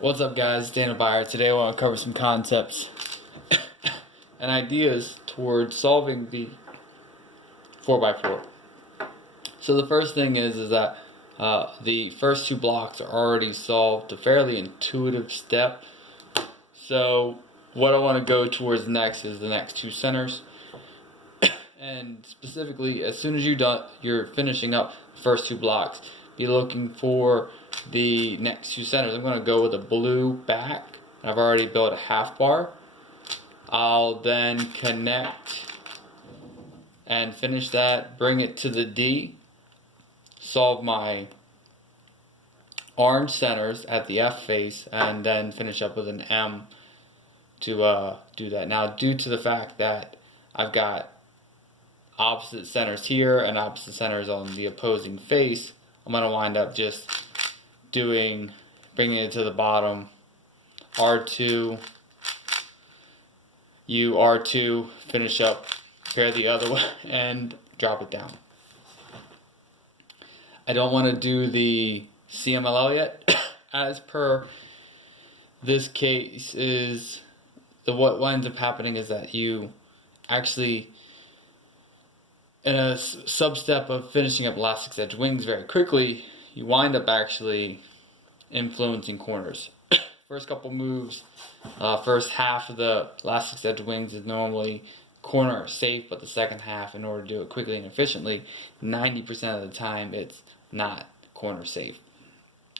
What's up, guys? Dana Byer. Today I want to cover some concepts and ideas towards solving the 4x4. So the first thing is that the first two blocks are already solved, a fairly intuitive step. So what I want to go towards next is the next two centers. And specifically, as soon as you're finishing up the first two blocks, be looking for the next two centers. I'm going to go with a blue back. I've already built a half bar. I'll then connect and finish that, bring it to the D, solve my orange centers at the F face, and then finish up with an M to do that. Now, due to the fact that I've got opposite centers here and opposite centers on the opposing face, I'm going to wind up just bringing it to the bottom, R2, U, R2, finish up, pair the other way, and drop it down. I don't want to do the CMLL yet. As per this case, what winds up happening is that you actually, in a sub-step of finishing up elastic edge wings very quickly, you wind up actually influencing corners. First couple moves, first half of the elastic edge wings is normally corner safe, but the second half, in order to do it quickly and efficiently, 90% of the time it's not corner safe.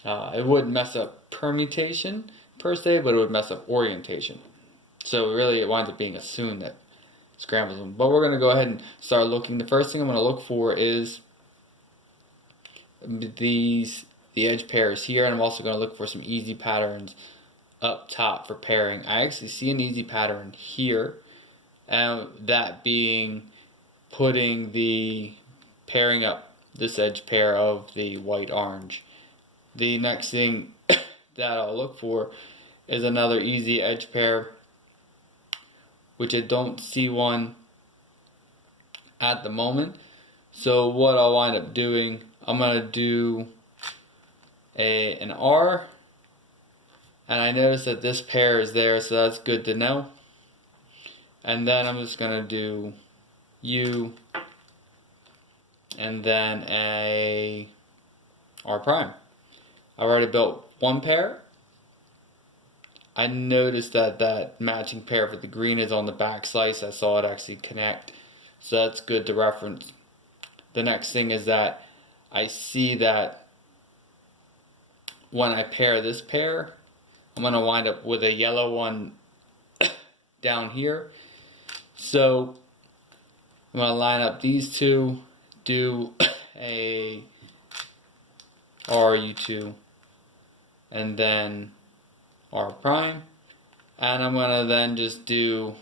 It wouldn't mess up permutation per se, but it would mess up orientation. So really it winds up being assumed that scrambles them. But we're going to go ahead and start looking. The first thing I'm going to look for is the edge pairs here, and I'm also going to look for some easy patterns up top for pairing. I actually see an easy pattern here, and that being pairing up this edge pair of the white orange. The next thing that I'll look for is another easy edge pair, which I don't see one at the moment. So what I'll wind up doing, I'm going to do an R, and I notice that this pair is there, so that's good to know. And then I'm just going to do U, and then a R prime. I already built one pair. I noticed that matching pair for the green is on the back slice. I saw it actually connect, so that's good to reference. The next thing is that I see that when I pair this pair, I'm going to wind up with a yellow one down here. So I'm going to line up these two, do a rU2, and then R prime, and I'm going to then just do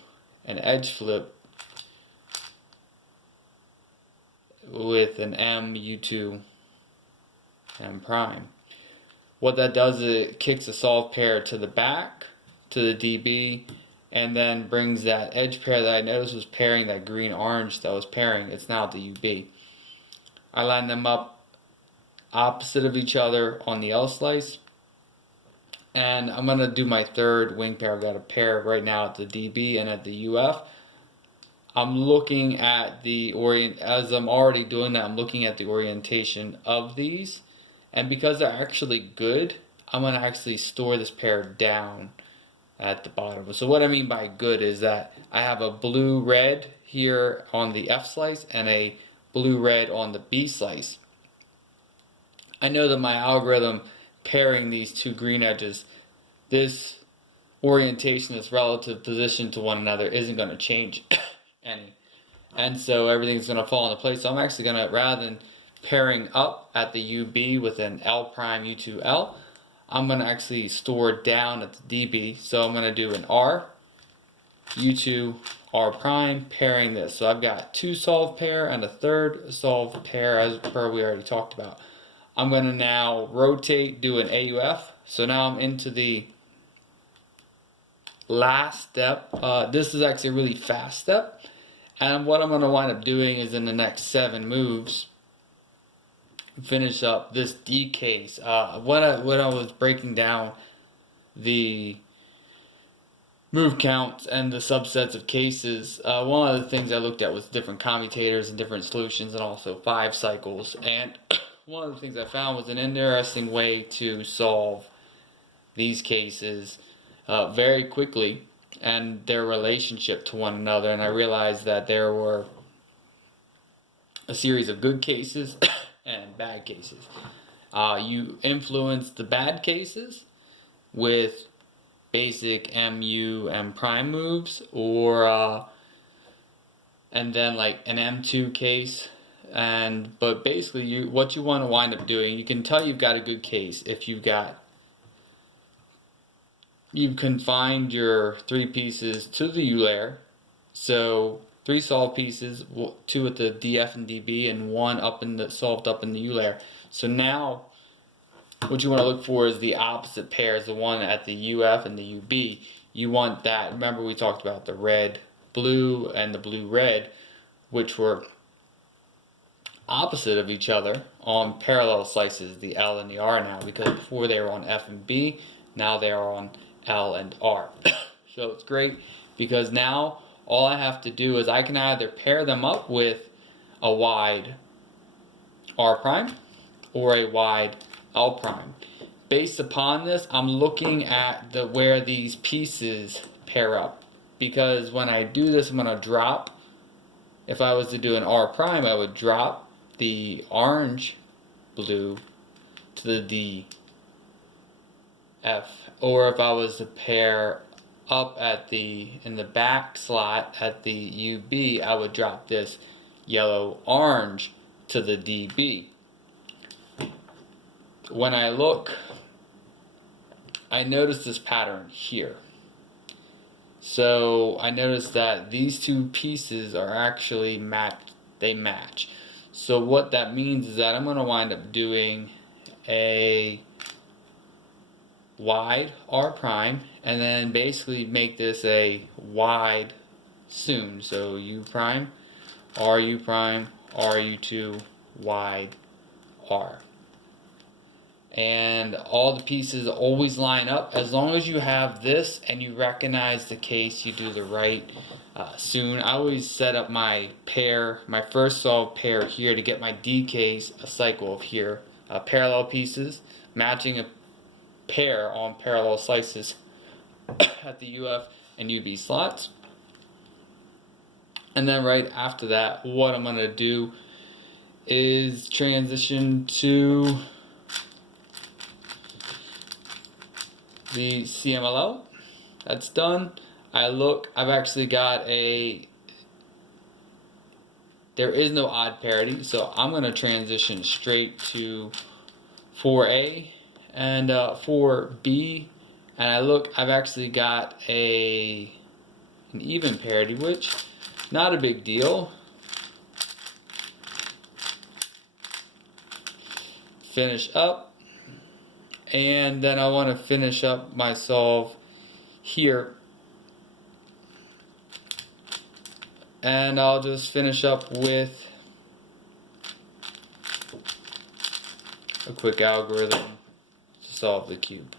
an edge flip with an MU2 M prime. What that does is it kicks a solved pair to the back, to the DB, and then brings that edge pair that I noticed was pairing that green orange that was pairing, it's now the UB. I line them up opposite of each other on the L slice, and I'm going to do my third wing pair. I've got a pair right now at the DB and at the UF. I'm looking at as I'm already doing that, I'm looking at the orientation of these, and because they're actually good, I'm going to actually store this pair down at the bottom. So what I mean by good is that I have a blue-red here on the F slice and a blue-red on the B slice. I know that my algorithm pairing these two green edges, this orientation, this relative position to one another isn't going to change any. And so everything's going to fall into place. So I'm actually going to, rather than pairing up at the UB with an L prime U2L, I'm going to actually store down at the DB. So I'm going to do an R, U2, R prime, pairing this. So I've got two solved pair and a third solved pair, as per we already talked about. I'm going to now rotate, do an AUF. So now I'm into the last step. This is actually a really fast step. And what I'm going to wind up doing is in the next 7 moves, finish up this D case. When I was breaking down the move counts and the subsets of cases, one of the things I looked at was different commutators and different solutions, and also 5 cycles. And one of the things I found was an interesting way to solve these cases very quickly and their relationship to one another. And I realized that there were a series of good cases and bad cases. You influence the bad cases with basic MU M prime moves, or and then like an M2 case. But basically, what you want to wind up doing, you can tell you've got a good case if you've confined your 3 pieces to the U layer. So 3 solved pieces, 2 at the DF and DB, and 1 solved up in the U layer. So now what you want to look for is the opposite pairs, the one at the UF and the UB. You want that. Remember, we talked about the red blue and the blue red, which were opposite of each other on parallel slices, the L and the R now, because before they were on F and B, now they are on L and R. So it's great because now all I have to do is I can either pair them up with a wide R prime or a wide L prime. Based upon this, I'm looking at where these pieces pair up, because when I do this, I'm going to drop. If I was to do an R prime, I would drop the orange blue to the D F, or if I was to pair up in the back slot at the UB, I would drop this yellow orange to the DB. When I look, I notice this pattern here. So I notice that these 2 pieces are actually they match. So what that means is that I'm going to wind up doing a wide R prime, and then basically make this a wide soon. So U prime, RU2, wide R. And all the pieces always line up. As long as you have this and you recognize the case, you do the right soon. I always set up my pair, my first solved pair here, to get my D case, a cycle of here, parallel pieces, matching a pair on parallel slices at the UF and UB slots. And then right after that, what I'm going to do is transition to the CMLL. That's done. I've actually got there is no odd parity, so I'm going to transition straight to 4A and 4B, and I've actually got an even parity, which not a big deal. Finish up, and then I want to finish up my solve here, and I'll just finish up with a quick algorithm to solve the cube.